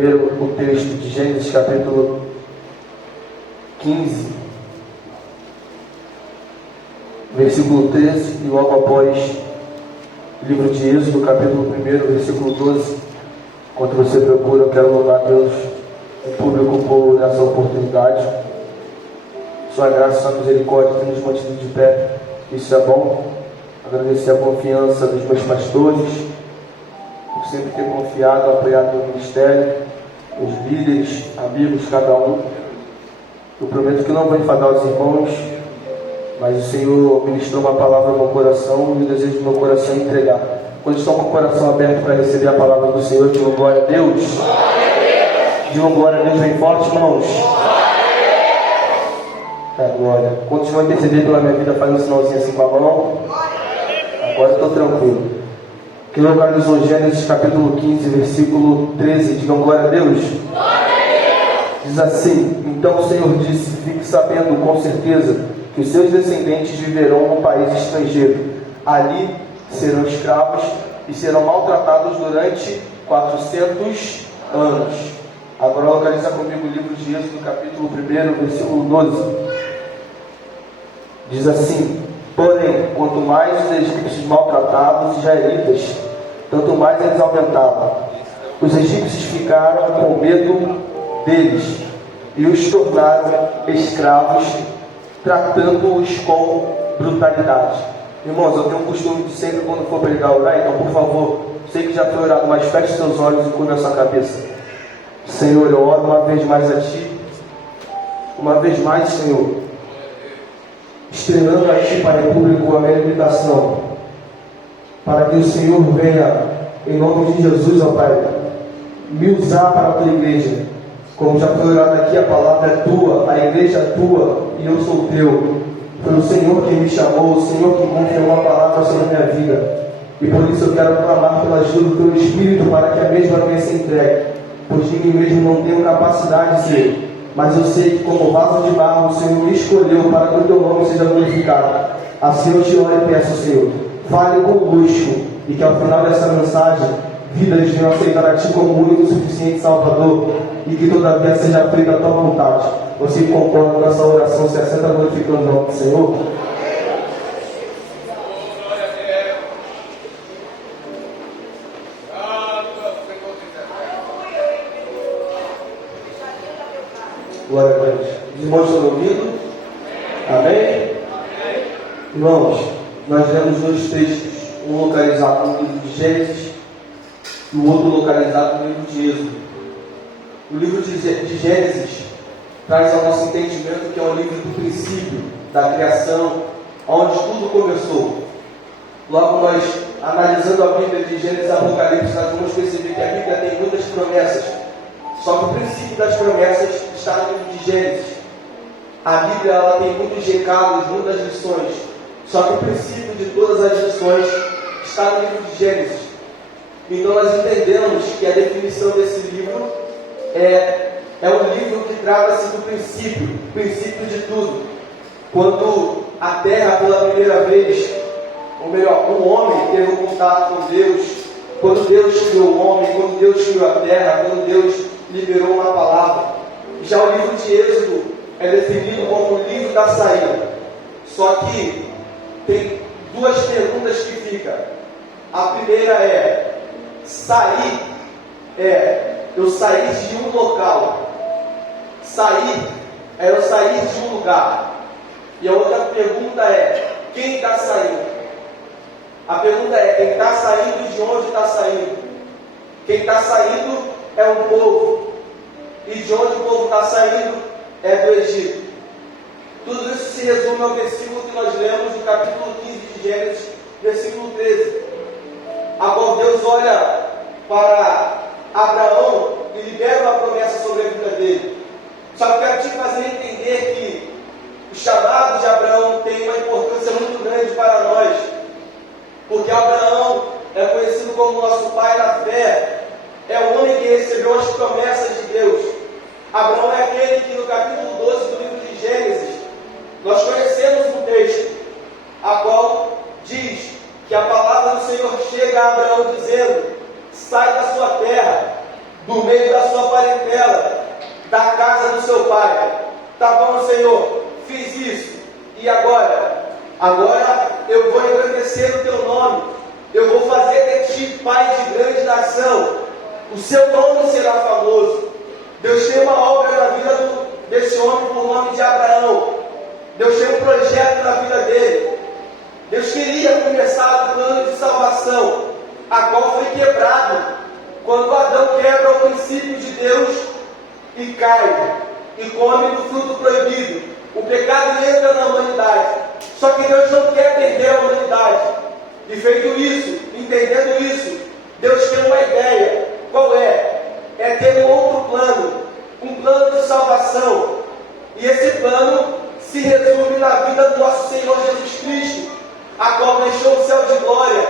primeiro o texto de Gênesis capítulo 15, versículo 13, e logo após o livro de Êxodo, capítulo 1, versículo 12. Enquanto você procura, eu quero louvar a Deus em público por essa oportunidade. Sua graça, sua misericórdia tem nos mantido de pé. Isso é bom. Agradecer a confiança dos meus pastores, por sempre ter confiado, apoiado no ministério, os líderes, amigos, cada um. Eu prometo que não vou enfadar os irmãos, mas o Senhor ministrou uma palavra no meu coração e o desejo do meu coração é entregar. Quando estão com o coração aberto para receber a palavra do Senhor, digam glória a Deus. Digam glória a Deus bem forte, irmãos. Glória. Quantos vão interceder pela minha vida, faz um sinalzinho assim com a mão. Agora estou tranquilo. Quem localizou Gênesis capítulo 15, versículo 13, digam glória a Deus. Diz assim: então o Senhor disse, fique sabendo com certeza que os seus descendentes viverão num país estrangeiro. Ali serão escravos e serão maltratados durante 400 anos. Agora localiza comigo o livro de Êxodo, capítulo 1, versículo 12. Diz assim: porém, quanto mais os egípcios maltratavam os israelitas, tanto mais eles aumentavam. Os egípcios ficaram com medo deles e os tornaram escravos, tratando-os com brutalidade. Irmãos, eu tenho um costume de sempre, quando for pregar, orar. Então, por favor, sei que já foi orado, mas feche seus olhos e curva a sua cabeça. Senhor, eu oro uma vez mais a Ti, uma vez mais, Senhor, estrelando a Ti, Pai, público, a minha limitação, para que o Senhor venha, em nome de Jesus, ó Pai, me usar para a Tua igreja. Como já foi orado aqui, a palavra é Tua, a igreja é Tua e eu sou Teu. Foi o Senhor que me chamou, o Senhor que confiou uma palavra sobre a minha vida. E por isso eu quero clamar pela ajuda do Teu Espírito para que a mesma venha se entregue. Pois de mim mesmo não tenho capacidade, Senhor. Mas eu sei que como vaso de barro o Senhor me escolheu para que o Teu nome seja glorificado. Assim eu te oro e peço, Senhor, fale conosco e que ao final dessa mensagem vidas venham aceitar a Ti como único e suficiente Salvador, e que todavia seja feita a Tua vontade. Você concorda com essa oração? Se assenta glorificando o nome do Senhor? Glória a Deus. Os irmãos estão ouvindo? Amém? Irmãos, nós lemos dois textos, um localizado no livro de Gênesis e o outro localizado no livro de Êxodo. O livro de Gênesis traz ao nosso entendimento que é um livro do princípio, da criação, onde tudo começou. Logo nós, analisando a Bíblia de Gênesis e Apocalipse, nós vamos perceber que a Bíblia tem muitas promessas. Só que o princípio das promessas está no livro de Gênesis. A Bíblia ela tem muitos recados, muitas lições. Só que o princípio de todas as lições está no livro de Gênesis. Então nós entendemos que a definição desse livro é um livro que trata-se do princípio de tudo. Quando a terra pela primeira vez, ou melhor, um homem teve um contato com Deus, quando Deus criou o homem, quando Deus criou a terra, quando Deus liberou uma palavra. Já o livro de Êxodo é definido como o livro da saída. Só que tem duas perguntas que ficam. A primeira é: sair eu sair de um local. Sair é eu sair de um lugar. E a outra pergunta é: quem está saindo? A pergunta é: quem está saindo e de onde está saindo? Quem está saindo é um povo. E de onde o povo está saindo é do Egito. Tudo isso se resume ao versículo que nós lemos no capítulo 15 de Gênesis, versículo 13. Agora Deus olha para Abraão e libera uma promessa sobre a vida dele. Só que eu quero te fazer entender que o chamado de Abraão tem uma importância muito grande para nós. Porque Abraão é conhecido como nosso pai na fé. É o homem que recebeu as promessas de Deus. Abraão é aquele que no capítulo 12 do livro de Gênesis, nós conhecemos um texto, a qual diz que a palavra do Senhor chega a Abraão dizendo: sai da sua terra, do meio da sua sua parentela, da casa do seu pai. Tá bom, Senhor, fiz isso. E agora? Agora eu vou engrandecer o teu nome. Eu vou fazer de ti pai de grande nação. O seu nome será famoso. Deus tem uma obra na vida desse homem por nome de Abraão. Deus tem um projeto na vida dele. Deus queria começar o plano de salvação, a qual foi quebrado quando Adão quebra o princípio de Deus e cai e come do fruto proibido. O pecado entra na humanidade. Só que Deus não quer perder a humanidade. E feito isso, entendendo isso, Deus tem uma ideia. Qual é? É ter um outro plano, um plano de salvação. E esse plano se resume na vida do nosso Senhor Jesus Cristo, a qual deixou o céu de glória,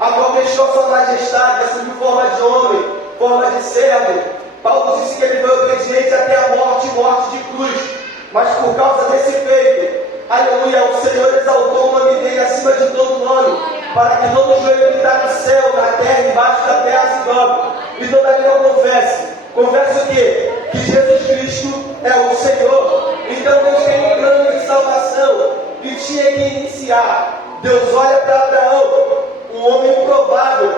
a qual deixou a sua majestade, assumiu forma de homem, forma de servo. Paulo disse que ele foi obediente até a morte de cruz. Mas por causa desse feito, aleluia, o Senhor exaltou o nome dele acima de todo nome, para que todo joelho que está no céu, na terra, embaixo da terra se dobre, e toda língua confesse. Confesse o quê? Que Jesus Cristo é o Senhor. Então Deus tem um plano de salvação que tinha que iniciar. Deus olha para Abraão, um homem improvável,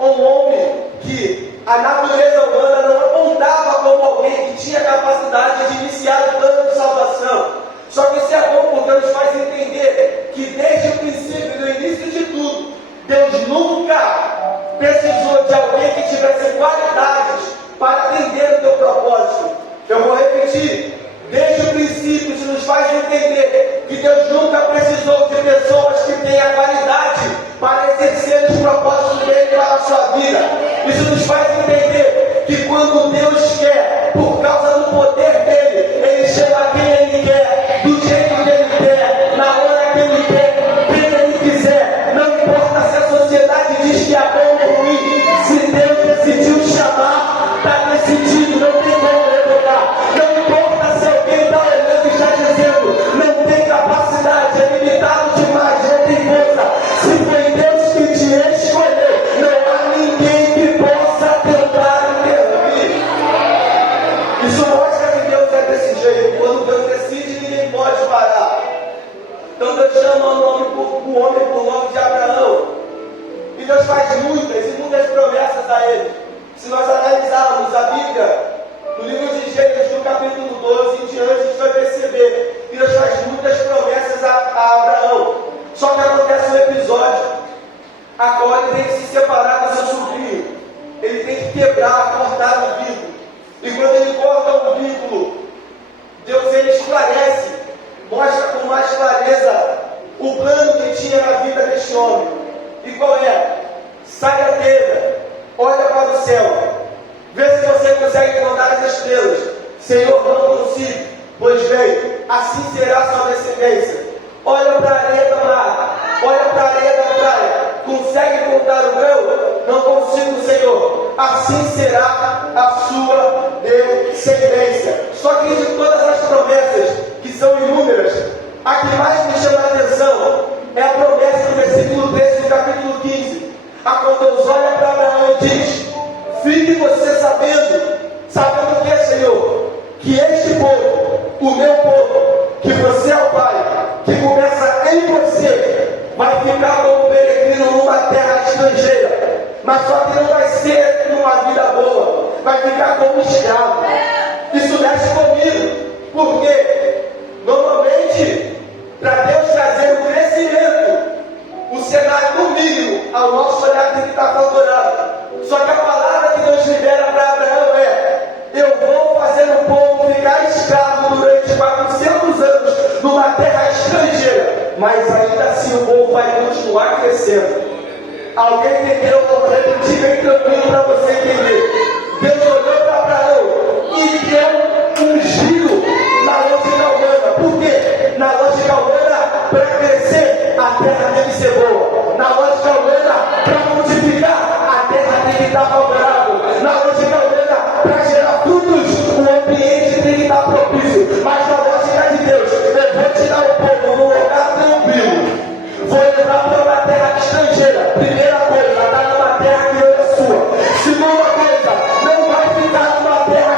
um homem que a natureza humana não apontava como alguém que tinha capacidade de iniciar o plano de salvação. Só que isso é bom porque nos faz entender que desde o princípio, no início de tudo, Deus nunca precisou de alguém que tivesse qualidades para atender o teu propósito. Eu vou repetir. Desde o princípio, isso nos faz entender que Deus nunca precisou de pessoas que tenham qualidade para exercer os propósitos dele para a sua vida. Isso nos faz entender que quando Deus quer, por causa do poder dele, ele chama quem ele quer, do jeito que ele quer, na hora que ele quer, quem ele quiser. Não importa se a sociedade diz que é bom ou ruim, se Deus decidiu chamar, está decidido, não tem como revogar. Não importa se alguém está olhando e está dizendo, não tem capacidade, é limitado demais, não tem força. Se foi Deus que te escolheu, não há ninguém que possa tentar intervir. Isso mostra que Deus é desse jeito. Quando Deus decide, ninguém pode parar. Então Deus chama o homem por nome de Abraão. E Deus faz muitas e muitas promessas a ele. Se nós analisarmos a Bíblia, no livro de Gênesis, no capítulo 12 em diante, a gente vai perceber que Deus faz muitas promessas a Abraão. Só que acontece um episódio, a qual ele tem que se separar do seu sobrinho. Ele tem que quebrar, cortar o vínculo. E quando ele corta o vínculo, Deus ele esclarece, mostra com mais clareza o plano que tinha na vida deste homem. E qual é? Sai da tenda, olha para o céu, vê se você consegue contar as estrelas. Senhor, não consigo. Pois bem, assim será a sua descendência. Olha para a areia do mar, olha para a areia da praia. Consegue contar o grão? Não consigo, Senhor. Assim será a sua descendência. Só que de todas as promessas, que são inúmeras, a que mais me chama a atenção é a promessa do versículo 13 do capítulo 15. A qual Deus olha para Abraão e diz: fique você sabendo o que é, Senhor? Que este povo, o meu povo, que você é o Pai, que começa em você, vai ficar como peregrino numa terra estrangeira. Mas só que não vai ser numa vida boa, vai ficar como escravo. Isso mexe comigo, porque normalmente, para Deus trazer o crescimento, o cenário no mínimo, ao nosso olhar tem que estar favorável. Só que a palavra que Deus libera para Abraão é: eu vou fazer o povo ficar escravo durante 400 anos numa terra estrangeira, mas ainda assim o povo vai continuar crescendo. Alguém entendeu? Eu vou repetir bem tranquilo para você entender. Deus olhou para Abraão e deu um giro na lógica humana. Por quê? Na lógica humana, para crescer, a terra tem que ser boa. Na lógica humana, para multiplicar, a terra tem que estar favorável. Na lógica humana, para gerar frutos, o ambiente tem que estar propício. Mas na lógica de Deus, eu vou tirar o povo num lugar tranquilo, vou levar para uma terra estrangeira. Primeira coisa, está numa terra que não é sua. Segunda coisa, não vai ficar numa terra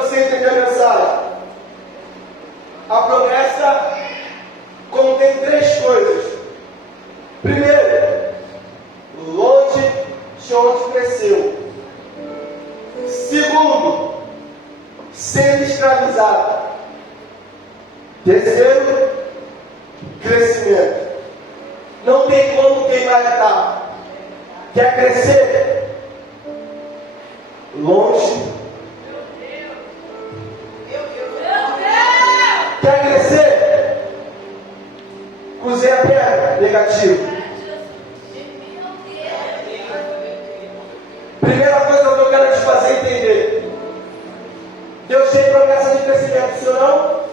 você entender a mensagem. A promessa contém 3 coisas. Primeiro, longe de onde cresceu. Segundo, sendo escravizado. Terceiro, crescimento. Não tem como queimar etapa. Quer crescer? Longe. Quer crescer? Cozinha a pedra. Negativo. Primeira coisa que eu quero te fazer entender. Deus tem promessa de crescimento, sim ou não?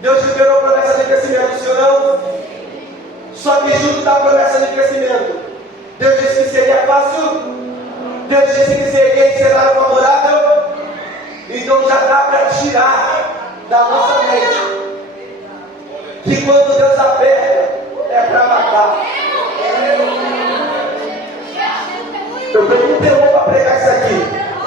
Deus liberou a promessa de crescimento, sim ou não? Só que junto da promessa de crescimento, Deus disse que seria fácil? Deus disse que seria em cenário favorável? Então já dá para tirar da nossa mente que quando Deus aperta, é para matar. Eu tenho um temor para pregar isso aqui,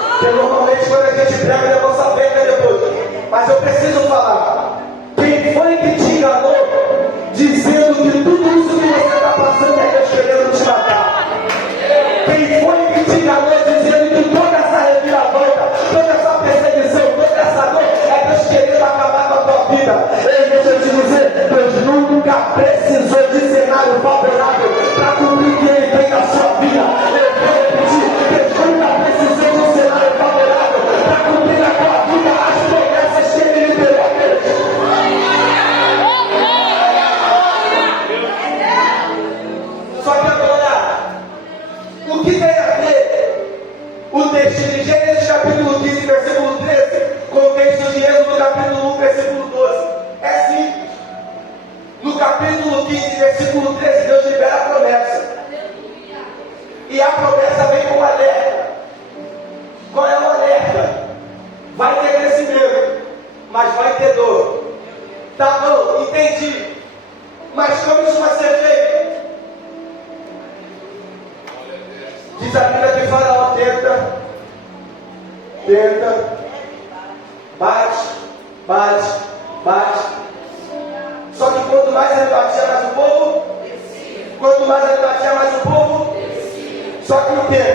porque normalmente quando a gente prega, o negócio aperta depois. Mas eu preciso falar. Quem foi que te enganou dizendo que tudo isso que você está passando é Deus querendo te matar? Quem foi que te enganou dizendo que toda essa reviravolta, toda essa perseguição, toda essa dor é Deus querendo acabar com a tua vida? Ei, deixa eu te dizer, Deus nunca precisou de cenário favorável para cumprir o que Ele tem na sua vida. Eu vou repetir, Deus nunca precisou de um cenário favorável para cumprir na tua vida as promessas que Ele liberou a Deus. Só que agora, o que tem a ver o texto de Gênesis capítulo 15, versículo 13, com o texto de Êxodo capítulo 1, versículo 12? É simples. No capítulo 15, versículo 13, Deus libera a promessa. E a promessa vem com um alerta. Qual é o alerta? Vai ter crescimento, mas vai ter dor. Tá bom, entendi. Mas como isso vai ser feito? Diz a Bíblia que Faraó tenta, bate. Só que quanto mais ele batia, mais o povo. Quanto mais ele batia, mais o povo. Só que o quê?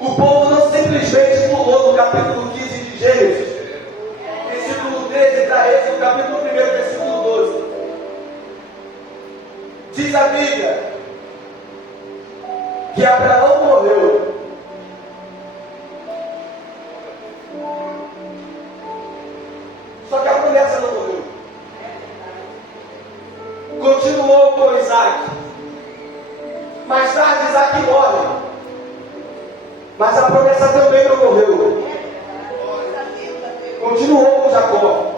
O povo não simplesmente pulou no capítulo 15 de Gênesis, versículo 13 para esse, no capítulo 1, versículo 12. Diz a Bíblia que Abraão morreu. Só que a promessa não morreu. Continuou com Isaac. Mais tarde Isaac morre. Mas a promessa também não morreu. Continuou com Jacó.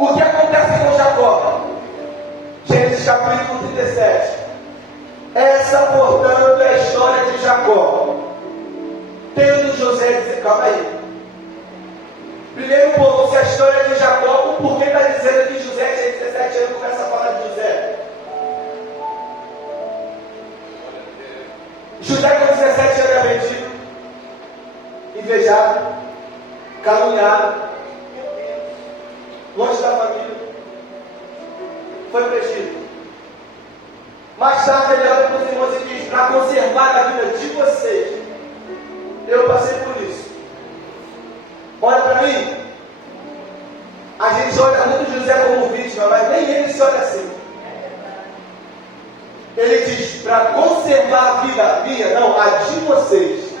O que acontece com Jacó? Gênesis capítulo 37. Essa, portanto, é a história de Jacó. Tendo José dizer, calma aí. Primeiro ponto, se a história de Jacó, por que está dizendo que José tinha 17 anos, começa a falar de José? José com 17 anos era vendido, invejado, caluniado, longe da família, foi para o Egito. Mais tarde ele olha para os irmãos e diz, para conservar a vida de vocês, eu passei por isso. Olha para mim, a gente olha muito José como vítima, mas nem ele se olha assim. Ele diz, para conservar a vida minha, não, a de vocês.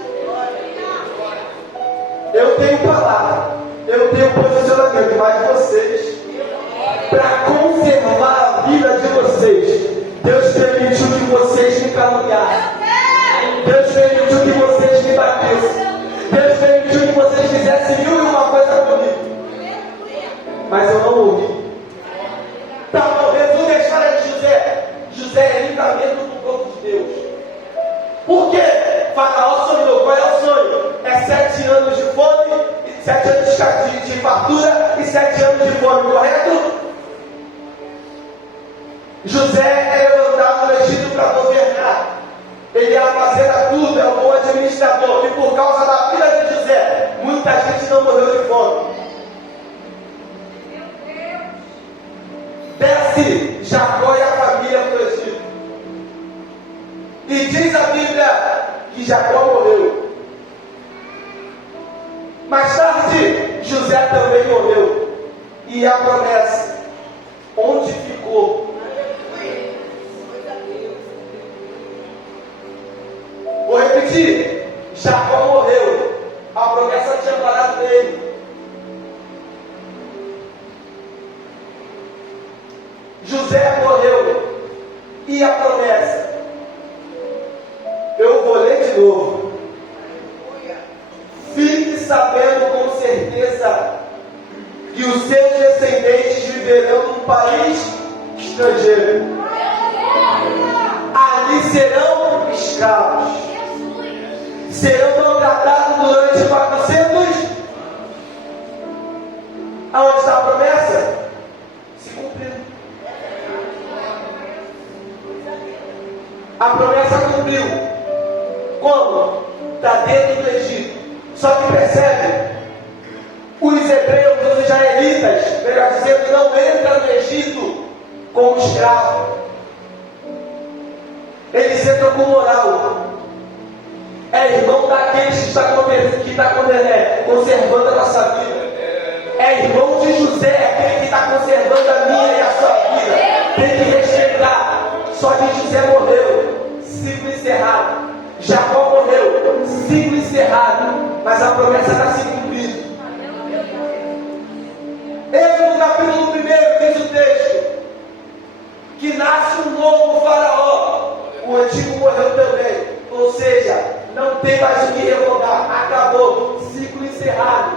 Eu tenho palavra, eu tenho posicionamento, mas vocês, para conservar a vida de vocês, Deus permitiu que vocês me caluniassem. Deus permitiu que vocês me batessem. Deus permitiu que vocês fizessem 1001 coisa comigo. Mas eu não morri. Então, resume a história de José. José é livramento do povo de Deus. Por quê? Faraó sonhou. Qual é o sonho? É 7 anos de fome, 7 anos de fartura e 7 anos de fome, correto? José é levantado no Egito para governar. Ele armazena tudo, é um bom administrador. E por causa da muita gente não morreu de fome. Desce Jacó e a família para o Egito. E diz a Bíblia que Jacó morreu. Mais tarde, José também morreu. E a promessa, onde ficou? Vou repetir. Jacó morreu. A promessa tinha parado nele. José morreu. E a promessa? Eu vou ler de novo. Fique sabendo com certeza que os seus descendentes viverão num país estrangeiro. Ali serão escravos. Serão maltratados durante 400. Aonde está a promessa? Se cumpriu. A promessa cumpriu. Como? Está dentro do Egito. Só que percebe, os hebreus, os israelitas, melhor dizendo, não entram no Egito como escravo. Eles entram com moral. É irmão daqueles que está conservando a nossa vida. É irmão de José, aquele que está conservando a minha e a sua vida. Tem que respeitar. Só que José morreu, ciclo encerrado. Jacó morreu, ciclo encerrado. Mas a promessa está se cumprindo. Êxodo capítulo 1 diz o texto que nasce um novo faraó. O antigo morreu também. Ou seja, não tem mais o que revogar. Acabou, ciclo encerrado.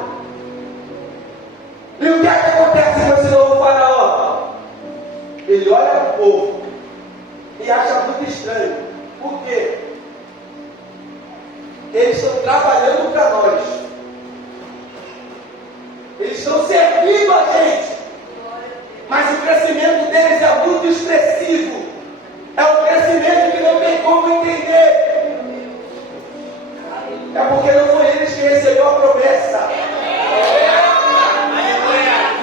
E o que é que acontece com esse novo faraó? Ele olha para o povo e acha muito estranho. Por quê? Eles estão trabalhando para nós. Eles estão servindo a gente. Mas o crescimento deles é muito expressivo. É um crescimento que não tem como entender. É porque não foi eles que receberam a promessa.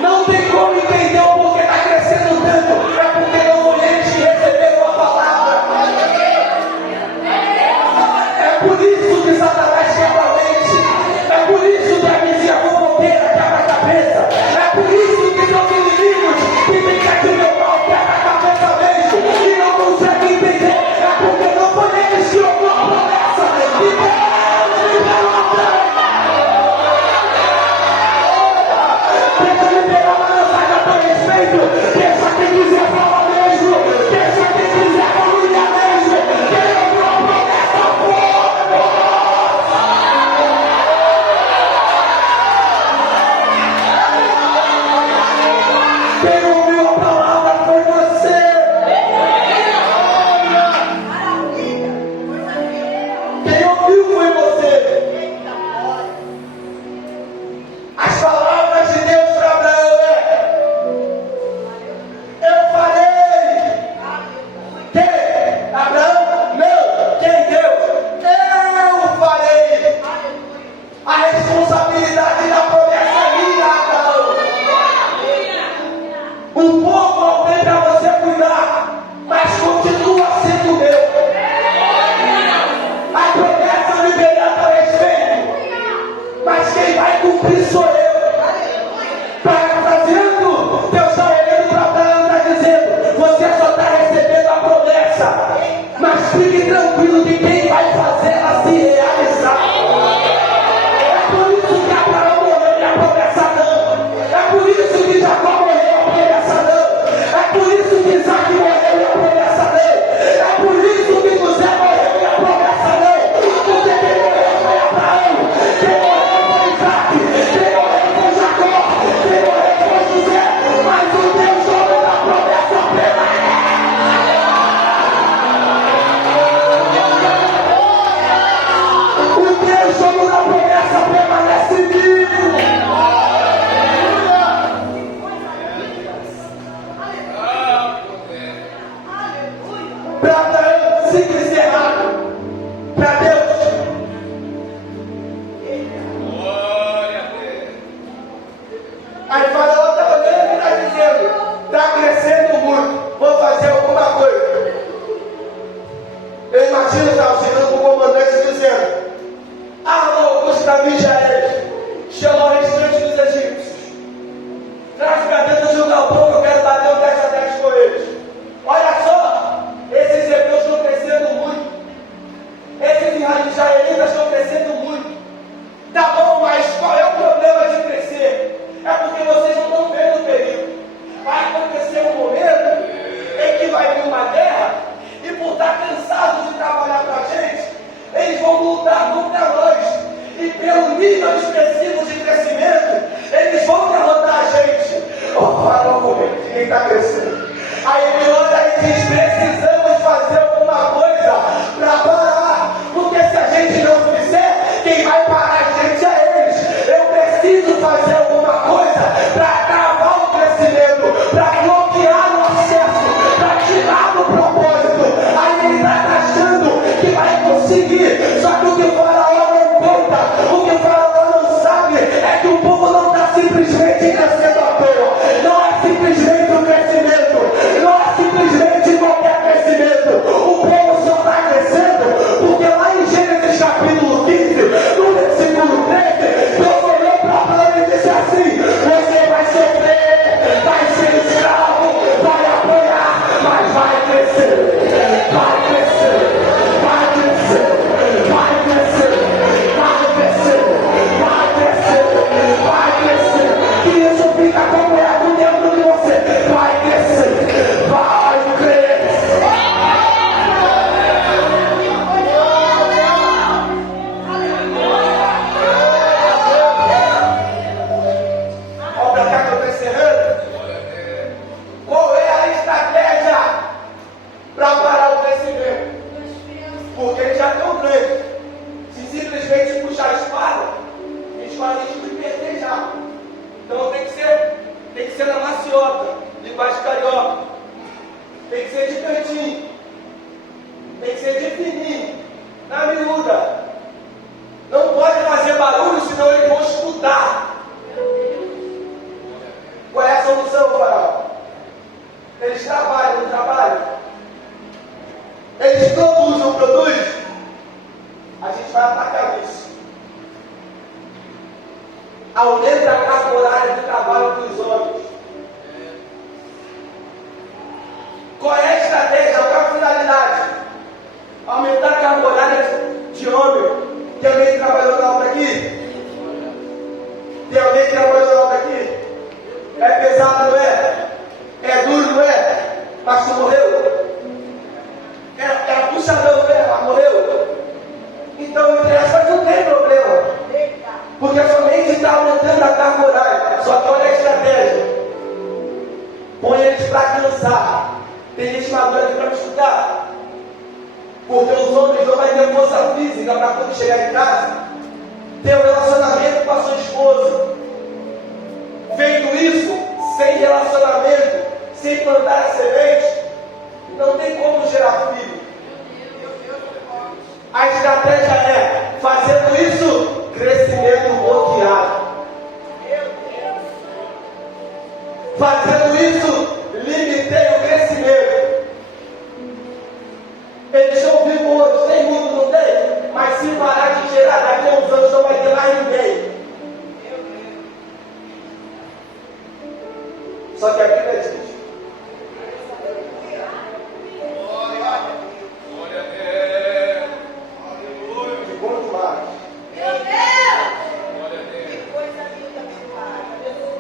Não tem como entender o porquê está crescendo tanto. É porque não foi eles que receberam a palavra. É por isso que Satanás quebra a mente. É por isso que a vizinha fofoqueira quebra a cabeça. É por isso que são inimigos que vem aqui meu mal quebra a cabeça mesmo. E não consegue entender. É porque não foi eles que ouviram a promessa. Deixa eu liberar uma mensagem a teu respeito. Deixa quem quiser falar mesmo. Deixa quem quiser família mesmo. Quem ouviu a promessa foi. Quem ouviu a palavra foi você. Quem ouviu foi você. As palavras de Deus para Abraão eu farei. Quem? Abraão? Não. Quem? Deus? Eu farei. A responsabilidade da promessa é minha, Abraão. O povo não tem para você cuidar, mas continua sendo meu. A promessa liberei a teu respeito, mas quem vai cumprir sou eu. Parafraseando, Deus está olhando para Abraão e está dizendo: você só está recebendo a promessa, mas fique tranquilo que quem vai fazer ela se realizar. É por isso que Abraão morreu e a promessa não. É por isso que Jacó morreu e a promessa não. É por isso que Isaac morreu e a promessa não. É por isso que José morreu e a promessa não. Porque quem morreu foi Abraão, quem morreu foi Isaac, quem morreu Aí Faraó está olhando e está dizendo: está crescendo muito, vou fazer alguma coisa. Eu imagino chegando com o comandante dizendo: arma custa Israel, chama o restante dos egípcios, traz para dentro de um galpão que eu quero bater um 10-10 com eles. Olha só, esses hebreus estão crescendo muito, esses israelitas estão crescendo muito. Tá bom, mas qual é o problema de crescer? É porque vocês não estão vendo o perigo. Vai acontecer um momento em que vai vir uma guerra, e por estar cansados de trabalhar para a gente, eles vão lutar contra nós. E pelo nível expressivo de crescimento, eles vão derrotar a gente. Fala um momento de quem está crescendo. Aí ele olha e diz: precisamos fazer alguma coisa para parar. Porque se a gente não fizer, quem vai parar a gente é eles. Eu preciso fazer alguma coisa para travar o crescimento, para bloquear o acesso, para tirar do propósito. Aí ele está achando que vai conseguir. Só que o que o Faraó não conta, o que o Faraó não sabe, é que o povo não está simplesmente crescendo à toa. Não é simplesmente um crescimento, não é simplesmente qualquer crescimento. O povo só está crescendo porque lá em Gênesis capítulo 15, no versículo 13, Deus olhou para Abraão e disse assim: você vai sofrer, vai ser escravo, vai apanhar, mas vai crescer, vai crescer, vai crescer, vai crescer, vai crescer, vai crescer, vai crescer. Que isso fica acompanhado dentro de você. Vai crescer, vai crescer. Olha para cá que eu estou encerrando. Qual é a estratégia para parar o crescimento? Porque ele já tem um grande. Se simplesmente puxar a espada, a gente vai perder já. Então tem que ser na maciota, linguagem carioca. Tem que ser de cantinho. Tem que ser de fininho, na miúda. Não pode fazer barulho, senão eles vão escutar. Qual é a solução, Faraó? Eles trabalham, não trabalham? Eles produzem, não produzem? A gente vai atacar isso. Aumenta a carga horária de trabalho dos homens. Qual é a estratégia? Qual é a finalidade? Aumentar a carga horária de homem. Tem alguém que trabalhou na obra aqui? Tem alguém que trabalhou na obra aqui? É pesado, não é? É duro, não é? Mas tu morreu? Era puxadão, não é? Mas morreu? Então, entre aspas, não tem problema. Porque somente está aumentando a carga horária. Só que olha a estratégia. Põe eles para cansar. Tem gente madura aqui para me escutar. Porque os homens não vão ter força física para quando chegar em casa ter um relacionamento com a sua esposa. Feito isso, sem relacionamento, sem plantar a semente, não tem como gerar filho. A estratégia é, fazendo isso, crescimento bloqueado. Fazendo isso, limitei o crescimento. Eles estão vivos hoje, tem muito, não tem? Mas se parar de gerar, daqui a uns anos não vai ter mais ninguém. Só que a Bíblia diz: que quanto mais.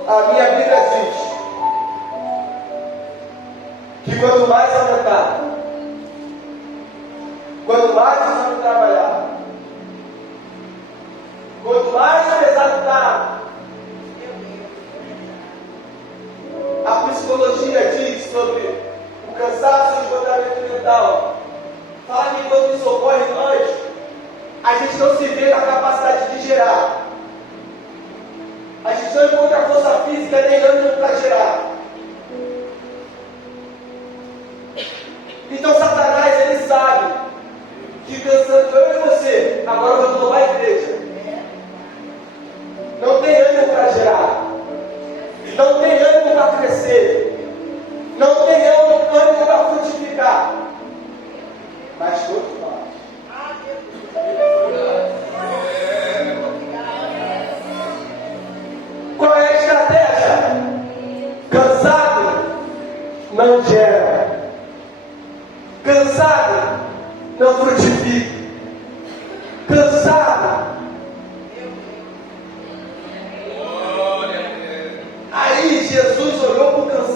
A minha Bíblia diz que quanto mais aumentar, quanto mais você vai trabalhar, quanto mais você exaltar, a psicologia diz sobre o cansaço e o esgotamento mental. Fala que quando isso ocorre em nós, a gente não se vê na capacidade de gerar. A gente não encontra força física nem ânimo para gerar. Então Satanás, ele sabe que cansando eu e você, agora eu vou tomar a igreja. Não tem ânimo para gerar. crescer, não tem ânimo para frutificar, mas todos nós. Qual é a estratégia? Cansado não gera, cansado não frutifica, cansado. Aí Jesus olhou para o cansado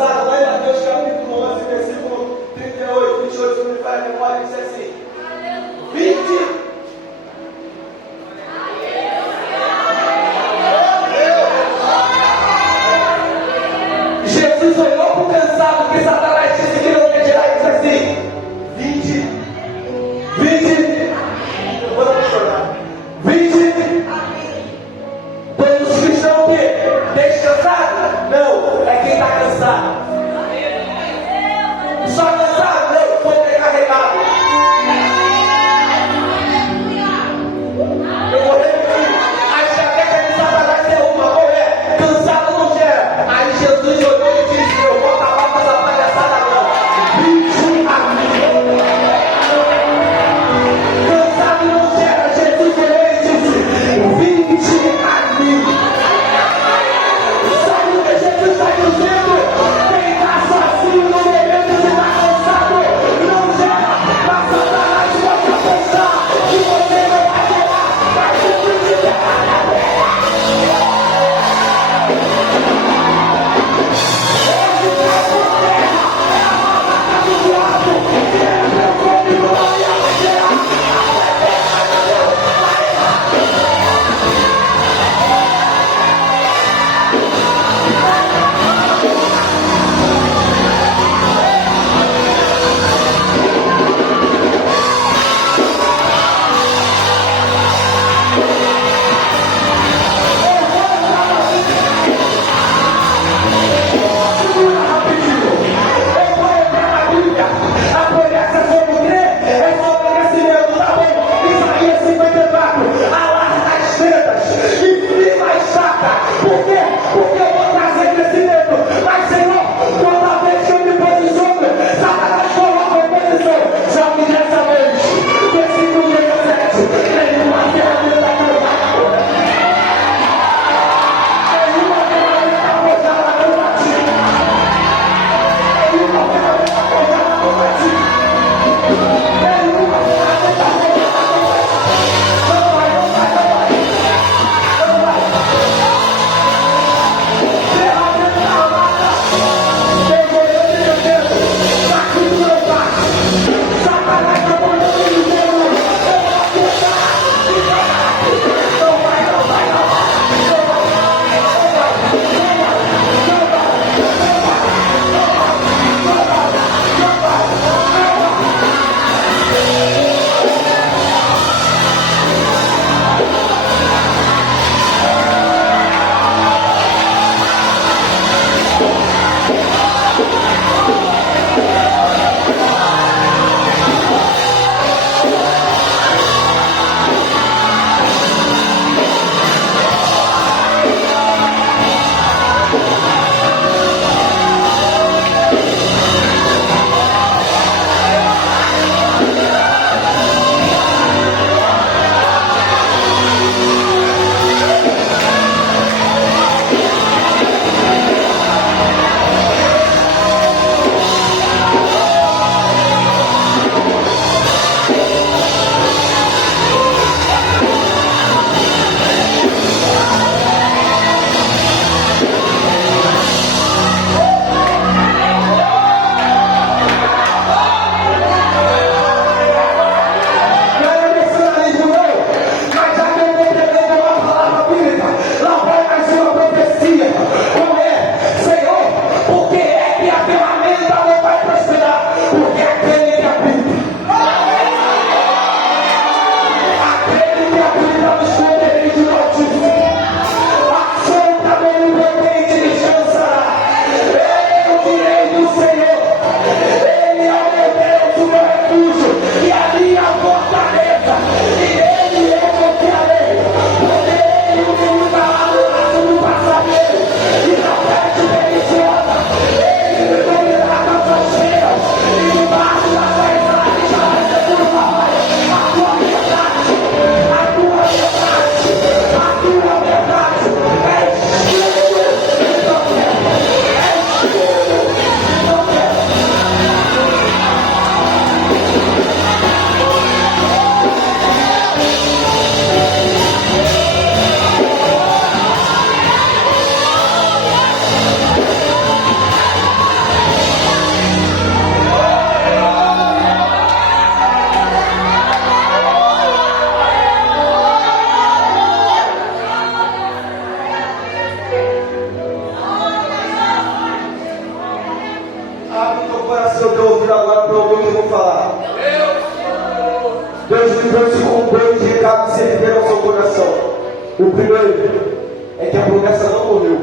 O primeiro é que a promessa não morreu.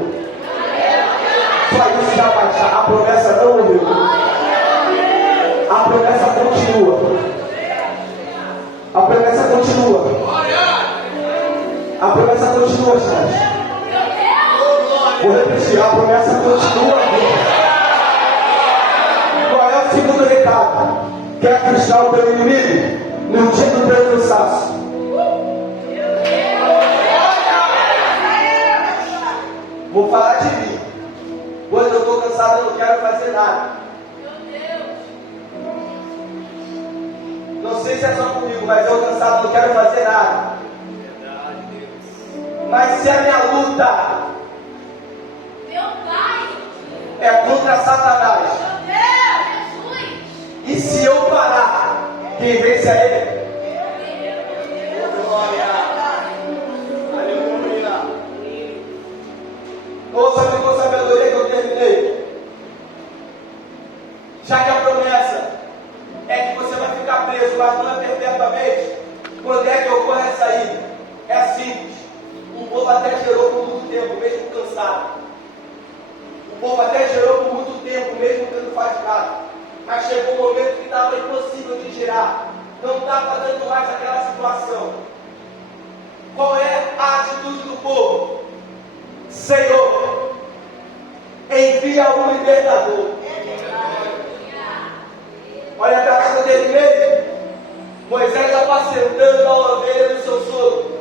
Só isso já basta. A promessa não morreu. A promessa continua. A promessa continua. A promessa continua, gente. Vou repetir, a promessa continua. Qual é o segundo recado? Quer frustrar o teu inimigo? No dia do teu cansaço. Vou falar de mim. Quando eu estou cansado, eu não quero fazer nada. Não sei se é só comigo, mas eu cansado, não quero fazer nada. Mas se a minha luta é contra Satanás, e se eu parar, quem vence é ele? Ouça-me com sabedoria que eu terminei. Já que a promessa é que você vai ficar preso, mas não é perpetuamente, quando é que ocorre a saída? É simples. O povo até gerou por muito tempo, mesmo cansado. O povo até gerou por muito tempo, mesmo tendo fatigado. Mas chegou um momento que estava impossível de girar. Não estava dando mais aquela situação. Qual é a atitude do povo? Senhor, envia um libertador. Olha para cá que eu terminei. Moisés apacentando a ovelha do seu sogro.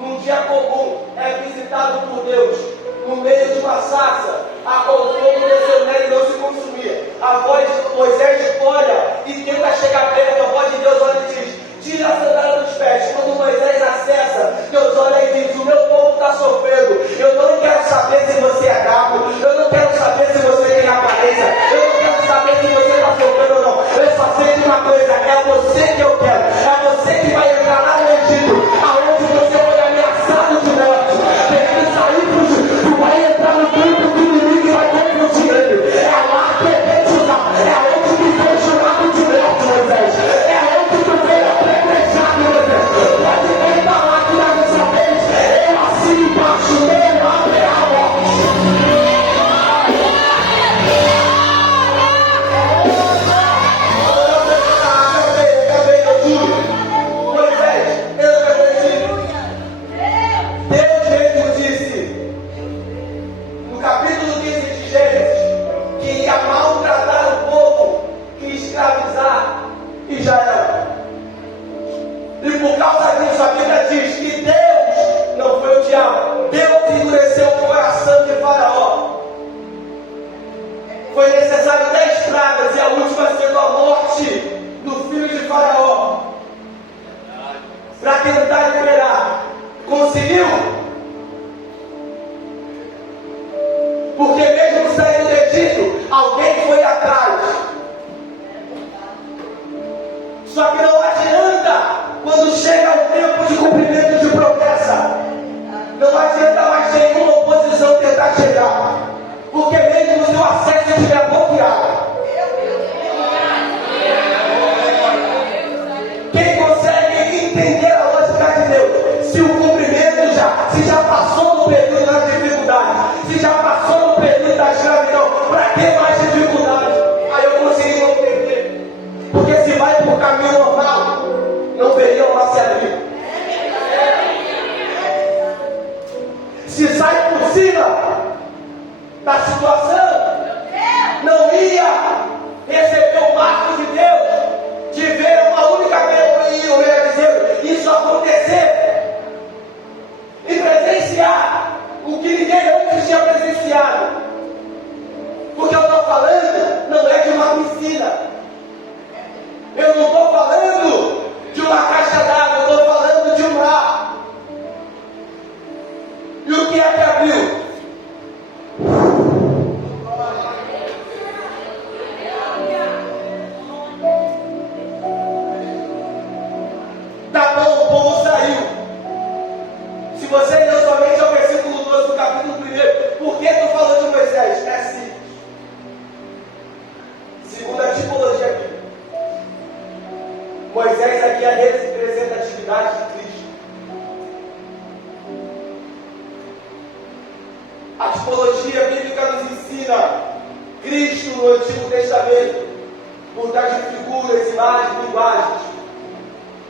Num dia comum, é visitado por Deus. No meio de uma sarça, a qual o fogo desceu nela e não se consumia. A voz de Moisés olha e tenta chegar perto. A voz de Deus olha e diz: tira a sandália dos pés. Quando Moisés acessa, Deus olha e diz: o meu povo está sofrendo. Eu não quero saber se você é bravo. Eu não quero saber se você tem aparência. Eu não quero saber se você está sofrendo ou não. Eu só sei de uma coisa: é você que eu quero. É você que vai entrar lá no Egito, aonde você foi ameaçado de morte. Tem que sair pro Egito. Tu vai entrar no campo do inimigo e vai confundir ele. É lá que ele te usar. É onde que foi chamado de morte, Moisés. É onde tu veio apedrejado, Moisés. Pode nem falar que dessa vez eu assino embaixo dele, abre a morte. Acabei, eu juro. Moisés, eu acredito. Deus mesmo disse, no capítulo 15 de Gênesis, que ia maltratar o povo, que ia escravizar Israel. E por causa disso, a Bíblia diz que Deus, não foi o diabo, Deus endureceu o coração de Faraó. Foi necessário 10 pragas, e a última sendo a morte do filho de Faraó, para tentar liberar. Conseguiu? Porque mesmo saindo do Egito, alguém foi atrás. Só que não adianta quando chega o tempo de cumprimento de promessa. Não adianta mais nenhuma oposição tentar chegar. Porque mesmo se o acesso estiver bloqueado, quem consegue entender a lógica de Deus? Se o cumprimento já passou no período da dificuldade, se já passou no período da escravidão, para que mais dificuldade? Aí eu consegui compreender. Porque se vai por caminho normal, não veriam lá se abrir. Se sai por cima da situação, não ia receber o marco de Deus, de ver uma única vez, e eu ia dizer, isso acontecer, e presenciar o que ninguém antes tinha presenciado. Porque eu estou falando, não é de uma piscina, eu não estou falando de uma caixa d'água, eu estou falando de um mar. E o que é que abriu? Tá bom, o povo saiu. Se você leu somente ao versículo 12 do capítulo 1, por que tu falou de Moisés? É simples. Segundo a tipologia aqui, Moisés aqui é a representatividade de Cristo. A tipologia bíblica nos ensina Cristo no Antigo Testamento, por trás de figuras, imagens, linguagens.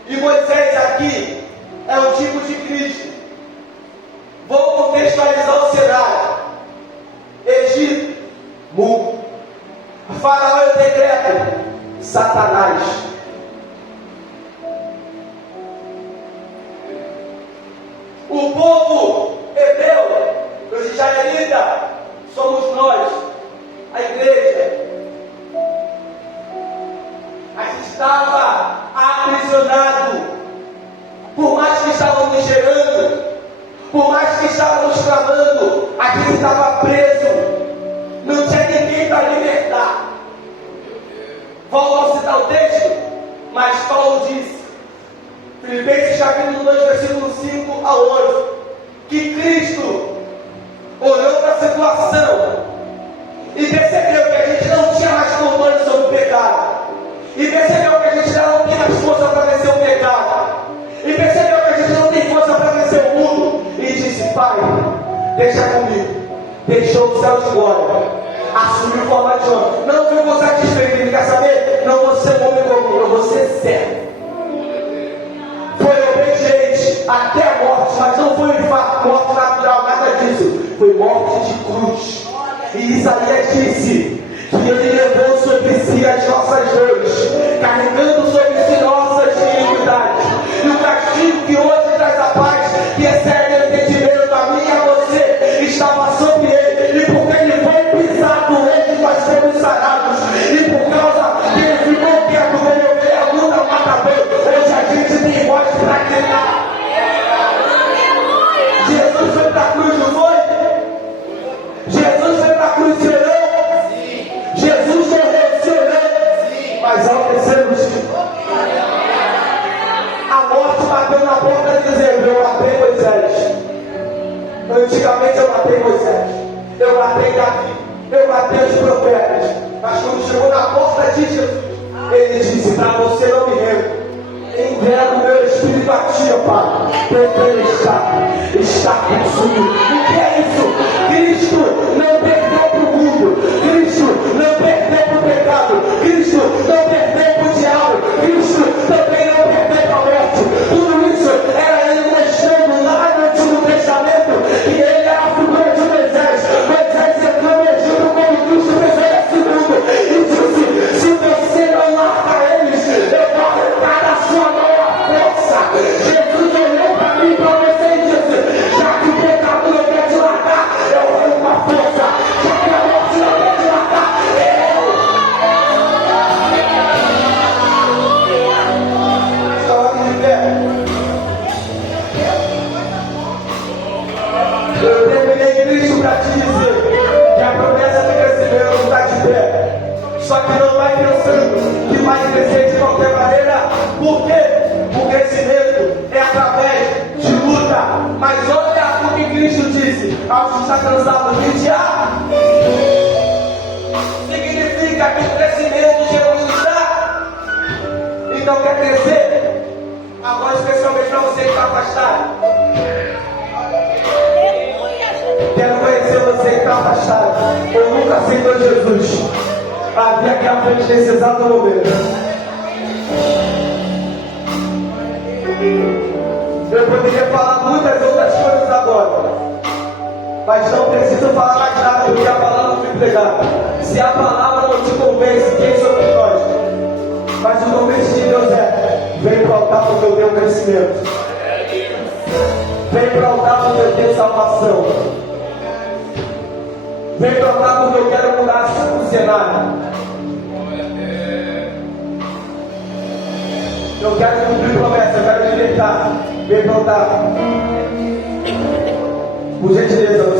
E Moisés aqui é um tipo de Cristo. Vou contextualizar o cenário. Egito, mundo. Faraó é o decreto, Satanás. O povo hebreu, os israelitas, somos nós, a igreja. A gente estava aprisionado, por mais que estávamos gerando, por mais que estávamos clamando, a gente estava preso, não tinha ninguém para libertar. Volto a citar o texto, mas Paulo disse, Filipenses capítulo 2, versículo 5 a 8, que Cristo olhou para a situação e percebeu que a gente não tinha mais controle sobre o pecado, e percebeu que a gente não tem mais força para vencer o pecado, e percebeu que a gente não tem força para vencer o mundo, e disse: Pai, deixa comigo. Deixou o céu de glória, assumiu forma de homem, não ficou satisfeito. Ele quer saber? Não vou ser homem comum, eu vou ser servo. Foi obediente até a morte, mas não foi morte natural, nada disso. Foi morte de cruz. E Isaías disse que ele levou sobre si as nossas dores, carregando sobre si nossas iniquidades. E o castigo que hoje traz a paz, que excede o entendimento a mim e a você, estava sobre ele. E porque ele foi pisado, hoje nós fomos sarados. E por causa que ele ficou quieto, como ovelha muda o matador, hoje a gente tem voz para gritar. Jesus foi para a cruz, não foi? Jesus foi para a cruz, chorou. Jesus morreu, chorou. Mas ao terceiro dia, a morte bateu na porta dizendo: eu matei Moisés. Antigamente eu matei Moisés, eu matei Davi, eu matei os profetas. Mas quando chegou na porta de Jesus, ele disse: para você não me rendo, entrego o meu espírito a ti, Pai, porque ele está consumido. O que é isso? Cristo não perdeu para o mundo, Cristo não perdeu para o pecado, Cristo não perdeu para o diabo, Cristo também não perdeu para a morte. Tudo isso era ele mostrando lá no Antigo Testamento que ele era a figura de Moisés. Moisés entrou no Egito como Cristo fez esse mundo e disse: se você não larga eles, eu vou arrancar da sua mão a força. Jesus olhou para mim e para você e disse: já que o pecado não quer te largar, eu arranco a força. Já que a morte não quer te largar, eu terminei Cristo para te dizer que a promessa de crescimento não está de pé. Só que não vai pensando que vai crescer de qualquer maneira. Por quê? O crescimento é através de luta. Mas olha o que Cristo disse: aos que estão cansados de diabo. Significa que o crescimento de Jesus está. Então quer crescer? Agora especialmente para você que está afastado. Quero conhecer você que está afastado. Eu nunca aceitou Jesus. Havia aqui à frente nesse exato momento. Eu poderia falar muitas outras coisas agora, mas não preciso falar mais nada, porque a palavra foi pregada. Se a palavra não te convence, quem somos nós? Mas o convite de Deus é: vem para o altar porque eu tenho crescimento, vem para o altar porque eu tenho salvação, vem para o altar porque eu quero mudar o cenário. Eu quero cumprir promessa, eu quero libertar. Vem para o altar. Por gentileza, você